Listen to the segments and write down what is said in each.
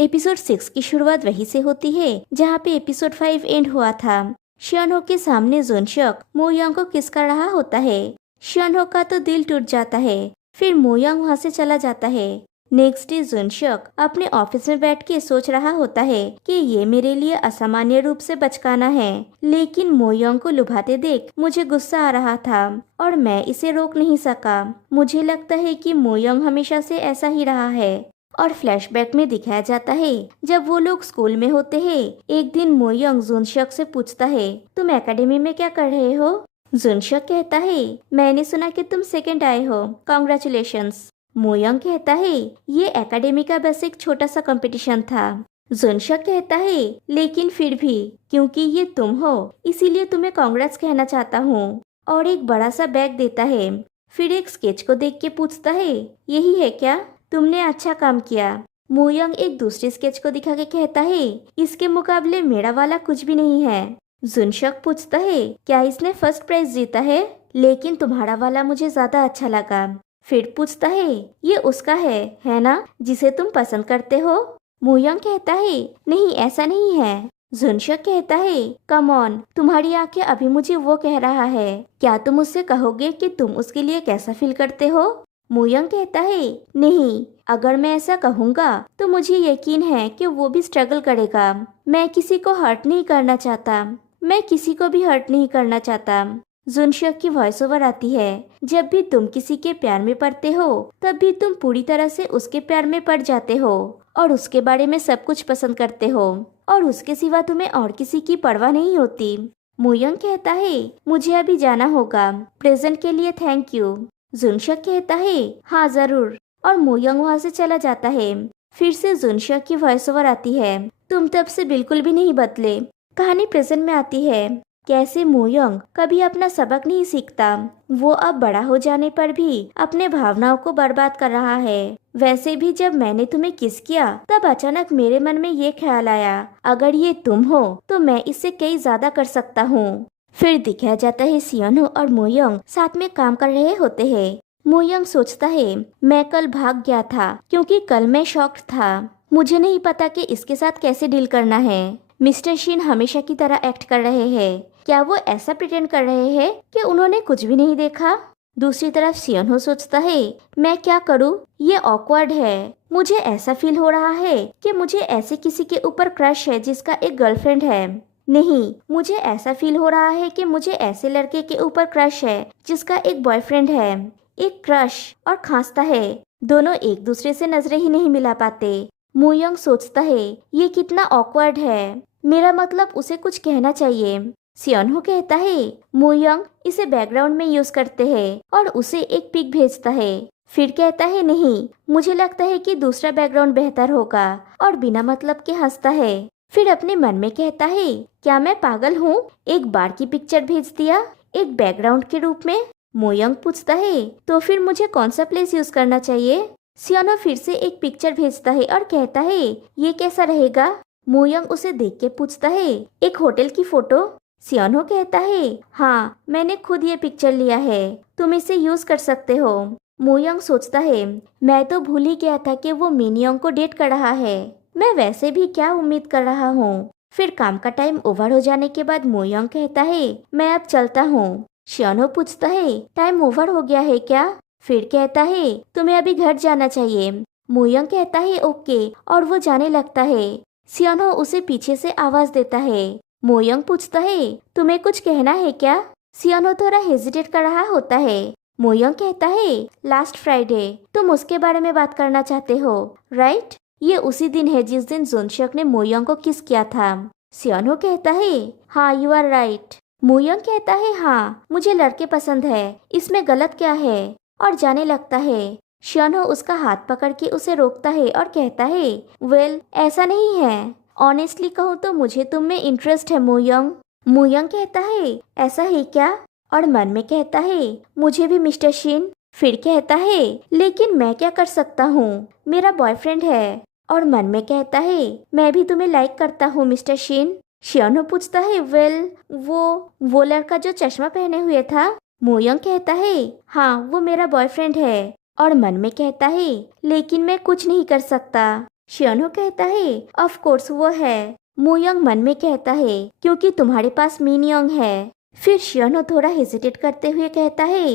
Episode 6 की शुरुआत वहीं से होती है जहाँ पे एपिसोड 5 एंड हुआ था। शियनहो के सामने जुनशक मोयोंग को किस कर रहा होता है। शियनहो का तो दिल टूट जाता है। फिर मोयोंग वहाँ से चला जाता है। नेक्स्ट डे जुनशक अपने ऑफिस में बैठ के सोच रहा होता है कि ये मेरे लिए असामान्य रूप से बचकाना है, लेकिन मोयोंग को लुभाते देख मुझे गुस्सा आ रहा था और मैं इसे रोक नहीं सका। मुझे लगता है कि मोयोंग हमेशा से ऐसा ही रहा है। और फ्लैशबैक में दिखाया जाता है जब वो लोग स्कूल में होते हैं। एक दिन मोयोंग जुनशक से पूछता है, तुम एकेडमी में क्या कर रहे हो? जुनशक कहता है, मैंने सुना कि तुम सेकंड आए हो, कॉन्ग्रेचुलेशंस। मोयोंग कहता है, ये एकेडमी का बस एक छोटा सा कंपटीशन था। जुनशक कहता है, लेकिन फिर भी क्योंकि ये तुम हो इसीलिए तुम्हें कांग्रेस कहना चाहता हूँ। और एक बड़ा सा बैग देता है। फिर एक स्केच को देख के पूछता है, यही है क्या? तुमने अच्छा काम किया। मोयोंग एक दूसरे स्केच को दिखा के कहता है, इसके मुकाबले मेरा वाला कुछ भी नहीं है। जुनशक पूछता है, क्या इसने फर्स्ट प्राइज जीता है? लेकिन तुम्हारा वाला मुझे ज्यादा अच्छा लगा। फिर पूछता है, ये उसका है ना, जिसे तुम पसंद करते हो? मोयोंग कहता है, नहीं ऐसा नहीं है। जुनशक कहता है, कम ऑन, तुम्हारी आंखें अभी मुझे वो कह रहा है। क्या तुम उससे कहोगे कि तुम उसके लिए कैसा फील करते हो? मोयोंग कहता है, नहीं, अगर मैं ऐसा कहूँगा तो मुझे यकीन है कि वो भी स्ट्रगल करेगा। मैं किसी को हर्ट नहीं करना चाहता। मैं किसी को भी हर्ट नहीं करना चाहता। जुनशक की वॉइस ओवर आती है, जब भी तुम किसी के प्यार में पड़ते हो तब भी तुम पूरी तरह से उसके प्यार में पड़ जाते हो और उसके बारे में सब कुछ पसंद करते हो और उसके सिवा तुम्हें और किसी की परवाह नहीं होती। मोयोंग कहता है, मुझे अभी जाना होगा, प्रेजेंट के लिए थैंक यू। जुनशक कहता है, हाँ जरूर, और मोयोंग वहाँ से चला जाता है। फिर से जुनशक की वॉइस ओवर आती है, तुम तब से बिल्कुल भी नहीं बदले। कहानी प्रेजेंट में आती है, कैसे मोयोंग कभी अपना सबक नहीं सीखता। वो अब बड़ा हो जाने पर भी अपने भावनाओं को बर्बाद कर रहा है। वैसे भी जब मैंने तुम्हें किस किया तब अचानक मेरे मन में ये ख्याल आया, अगर ये तुम हो तो मैं इससे कई ज्यादा कर सकता हूँ। फिर दिखाया जाता है शियनहो और मोयोंग साथ में काम कर रहे होते हैं। मोयोंग सोचता है, मैं कल भाग गया था क्योंकि कल मैं शॉक्ड था। मुझे नहीं पता कि इसके साथ कैसे डील करना है। मिस्टर शिन हमेशा की तरह एक्ट कर रहे हैं। क्या वो ऐसा प्रिटेंड कर रहे हैं कि उन्होंने कुछ भी नहीं देखा? दूसरी तरफ शियनहो सोचता है, मैं क्या करूं? ये ऑकवर्ड है। मुझे ऐसा फील हो रहा है कि मुझे ऐसे किसी के ऊपर क्रश है जिसका एक गर्लफ्रेंड है। नहीं, मुझे ऐसा फील हो रहा है कि मुझे ऐसे लड़के के ऊपर क्रश है जिसका एक बॉयफ्रेंड है। एक क्रश और खांसता है, दोनों एक दूसरे से नजरें ही नहीं मिला पाते। मोयोंग सोचता है, ये कितना ऑकवर्ड है, मेरा मतलब उसे कुछ कहना चाहिए। शियनहो कहता है, मोयोंग इसे बैकग्राउंड में यूज करते हैं और उसे एक पिक भेजता है। फिर कहता है, नहीं, मुझे लगता है कि दूसरा बैकग्राउंड बेहतर होगा, और बिना मतलब के हंसता है। फिर अपने मन में कहता है, क्या मैं पागल हूँ, एक बार की पिक्चर भेज दिया एक बैकग्राउंड के रूप में। मोयोंग पूछता है, तो फिर मुझे कौन सा प्लेस यूज करना चाहिए? शियनहो फिर से एक पिक्चर भेजता है और कहता है, ये कैसा रहेगा? मोयोंग उसे देख के पूछता है, एक होटल की फोटो? शियनहो कहता है, हाँ, मैंने खुद ये पिक्चर लिया है, तुम इसे यूज कर सकते हो। मोयोंग सोचता है, मैं तो भूल ही गया था कि वो मिनयोंग को डेट कर रहा है। मैं वैसे भी क्या उम्मीद कर रहा हूँ। फिर काम का टाइम ओवर हो जाने के बाद मोयोंग कहता है, मैं अब चलता हूँ। शियनहो पूछता है, टाइम ओवर हो गया है क्या? फिर कहता है, तुम्हें अभी घर जाना चाहिए। मोयोंग कहता है, ओके, और वो जाने लगता है। शियनहो उसे पीछे से आवाज देता है। मोयोंग पूछता है, तुम्हें कुछ कहना है क्या? शियनहो थोड़ा हेजिटेट कर रहा होता है। मोयोंग कहता है, लास्ट फ्राइडे, तुम उसके बारे में बात करना चाहते हो, राइट? ये उसी दिन है जिस दिन जुनशक ने मोयोंग को किस किया था। शियनहो कहता है, हाँ, यू आर राइट। मोयोंग कहता है, हाँ, मुझे लड़के पसंद है, इसमें गलत क्या है? और जाने लगता है। शियनहो उसका हाथ पकड़ के उसे रोकता है और कहता है, वेल, ऐसा नहीं है, ऑनेस्टली कहूँ तो मुझे तुम में इंटरेस्ट है मोयोंग। मोयोंग कहता है, ऐसा है क्या? और मन में कहता है, मुझे भी मिस्टर शिन। फिर कहता है, लेकिन मैं क्या कर सकता हूँ, मेरा बॉयफ्रेंड है। और मन में कहता है, मैं भी तुम्हें लाइक करता हूँ मिस्टर शिन। शियनहो पूछता है, वेल, वो लड़का जो चश्मा पहने हुए था? मोयोंग कहता है, हाँ, वो मेरा बॉयफ्रेंड है। और मन में कहता है, लेकिन मैं कुछ नहीं कर सकता। शियोनहो कहता है ऑफ कोर्स वो है। मोयोंग मन में कहता है क्योंकि तुम्हारे पास मिनयोंग है। फिर शियोनहो थोड़ा हेजिटेट करते हुए कहता है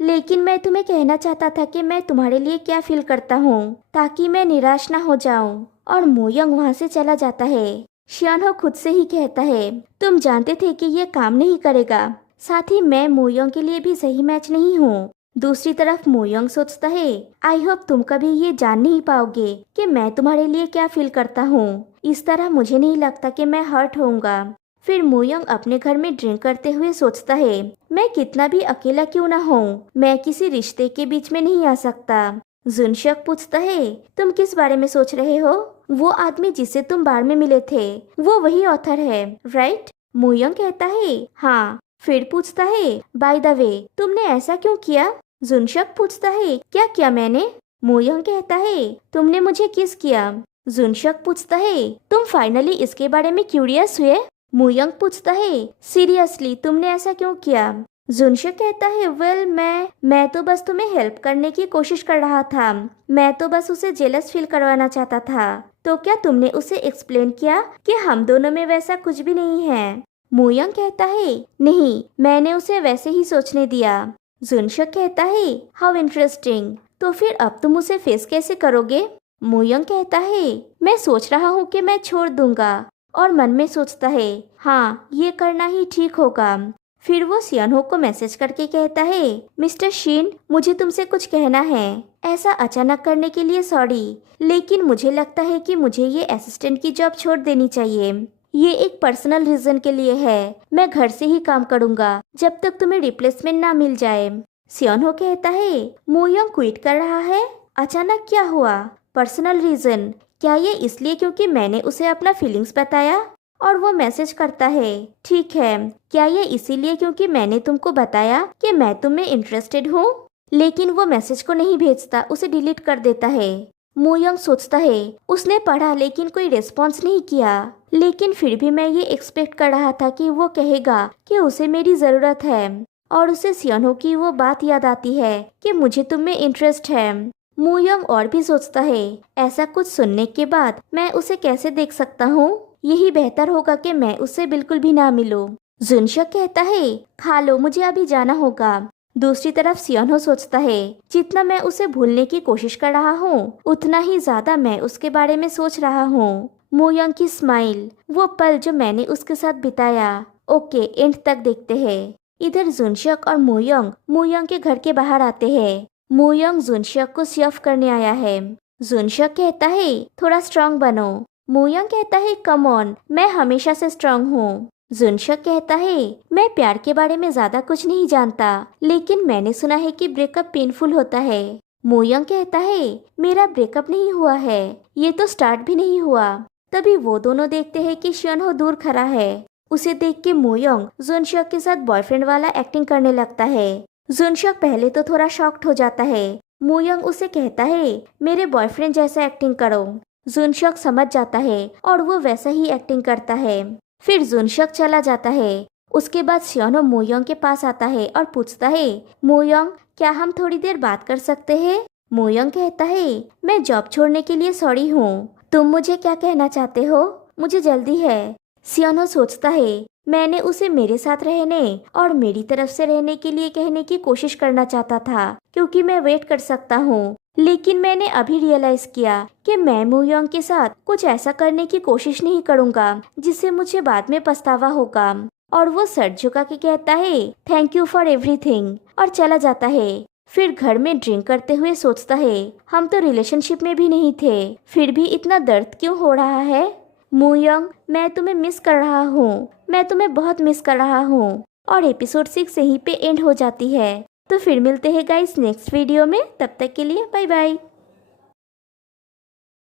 लेकिन मैं तुम्हें कहना चाहता था कि मैं तुम्हारे लिए क्या फील करता हूँ ताकि मैं निराश ना हो जाऊँ। और मोयोंग वहाँ से चला जाता है। शियोनहो खुद से ही कहता है तुम जानते थे कि ये काम नहीं करेगा, साथ ही मैं मोयोंग के लिए भी सही मैच नहीं हूँ। दूसरी तरफ मोयोंग सोचता है आई होप तुम कभी ये जान नहीं पाओगे कि मैं तुम्हारे लिए क्या फील करता हूँ। इस तरह मुझे नहीं लगता कि मैं हर्ट होऊंगा। फिर मोयोंग अपने घर में ड्रिंक करते हुए सोचता है मैं कितना भी अकेला क्यों ना हूँ, मैं किसी रिश्ते के बीच में नहीं आ सकता। जुनशक पूछता है तुम किस बारे में सोच रहे हो? वो आदमी जिसे तुम बार में मिले थे वो वही ऑथर है, राइट? मोयोंग कहता है हाँ। फिर पूछता है बाय द वे तुमने ऐसा क्यों किया? जुनशक पूछता है क्या किया मैंने? मोयोंग कहता है तुमने मुझे किस किया। जुनशक पूछता है तुम फाइनली इसके बारे में क्यूरियस हुए? मोयोंग पूछता है सीरियसली तुमने ऐसा क्यों किया? जुनशक कहता है वेल मैं तो बस तुम्हें हेल्प करने की कोशिश कर रहा था, मैं तो बस उसे जेलस फील करवाना चाहता था। तो क्या तुमने उसे एक्सप्लेन किया कि हम दोनों में वैसा कुछ भी नहीं है? मोयोंग कहता है नहीं, मैंने उसे वैसे ही सोचने दिया। जुनशक कहता है हाउ इंटरेस्टिंग, तो फिर अब तुम उसे फेस कैसे करोगे? मोयोंग कहता है मैं सोच रहा हूँ कि मैं छोड़ दूंगा, और मन में सोचता है हाँ ये करना ही ठीक होगा। फिर वो शियोनहो को मैसेज करके कहता है मिस्टर शिन मुझे तुमसे कुछ कहना है, ऐसा अचानक करने के लिए सॉरी, लेकिन मुझे लगता है कि मुझे ये असिस्टेंट की जॉब छोड़ देनी चाहिए। ये एक पर्सनल रीजन के लिए है, मैं घर से ही काम करूँगा जब तक तुम्हें रिप्लेसमेंट ना मिल जाए। शियोनहो कहता है मोयोंग क्विट कर रहा है, अचानक क्या हुआ? पर्सनल रीजन, क्या ये इसलिए क्योंकि मैंने उसे अपना फीलिंग्स बताया और वो मैसेज करता है? ठीक है, क्या ये इसीलिए क्योंकि मैंने तुमको बताया कि मैं तुम में इंटरेस्टेड हूँ? लेकिन वो मैसेज को नहीं भेजता, उसे डिलीट कर देता है। मोयोंग सोचता है उसने पढ़ा लेकिन कोई रिस्पॉन्स नहीं किया, लेकिन फिर भी मैं ये एक्सपेक्ट कर रहा था कि वो कहेगा कि उसे मेरी जरूरत है। और उसे शियोनहो की वो बात याद आती है कि मुझे तुम में इंटरेस्ट है। मोयोंग और भी सोचता है ऐसा कुछ सुनने के बाद मैं उसे कैसे देख सकता हूँ, यही बेहतर होगा कि मैं उससे बिल्कुल भी ना मिलूं। जुनशक कहता है खा लो, मुझे अभी जाना होगा। दूसरी तरफ शियोनहो सोचता है जितना मैं उसे भूलने की कोशिश कर रहा हूँ उतना ही ज्यादा मैं उसके बारे में सोच रहा हूँ। मोयोंग की स्माइल, वो पल जो मैंने उसके साथ बिताया। ओके एंड तक देखते हैं। इधर जुनशक और मोयोंग के घर के बाहर आते हैं। मोयोंग जुनशक को सर्व करने आया है। जुनशक कहता है थोड़ा स्ट्रांग बनो। मोयोंग कहता है कम ऑन, मैं हमेशा से स्ट्रांग हूँ। जुनशक कहता है मैं प्यार के बारे में ज्यादा कुछ नहीं जानता, लेकिन मैंने सुना है कि ब्रेकअप पेनफुल होता है। मोयोंग कहता है मेरा ब्रेकअप नहीं हुआ है, ये तो स्टार्ट भी नहीं हुआ। तभी वो दोनों देखते हैं कि शियोनहो दूर खड़ा है। उसे देख के मोयोंग जुनशक के साथ बॉयफ्रेंड वाला एक्टिंग करने लगता है। जुनशक पहले तो थोड़ा शॉक्ड हो जाता है। मोयोंग उसे कहता है मेरे बॉयफ्रेंड जैसा एक्टिंग करो। जुनशक समझ जाता है और वो वैसा ही एक्टिंग करता है। फिर जुनशक चला जाता है। उसके बाद शियोनहो मोयोंग के पास आता है और पूछता है मोयोंग क्या हम थोड़ी देर बात कर सकते हैं? मोयोंग कहता है मैं जॉब छोड़ने के लिए सॉरी हूँ, तुम मुझे क्या कहना चाहते हो? मुझे जल्दी है। शियोनहो सोचता है मैंने उसे मेरे साथ रहने और मेरी तरफ से रहने के लिए कहने की कोशिश करना चाहता था क्योंकि मैं वेट कर सकता हूँ, लेकिन मैंने अभी रियलाइज किया कि मैं मोयोंग के साथ कुछ ऐसा करने की कोशिश नहीं करूँगा जिससे मुझे बाद में पछतावा होगा। और वो सर झुका के कहता है थैंक यू फॉर एवरीथिंग और चला जाता है। फिर घर में ड्रिंक करते हुए सोचता है हम तो रिलेशनशिप में भी नहीं थे, फिर भी इतना दर्द क्यों हो रहा है? मोयोंग मैं तुम्हें मिस कर रहा हूँ, मैं तुम्हें बहुत मिस कर रहा हूँ। और एपिसोड 6 यहीं पे एंड हो जाती है। तो फिर मिलते हैं गाइस नेक्स्ट वीडियो में, तब तक के लिए बाय बाय।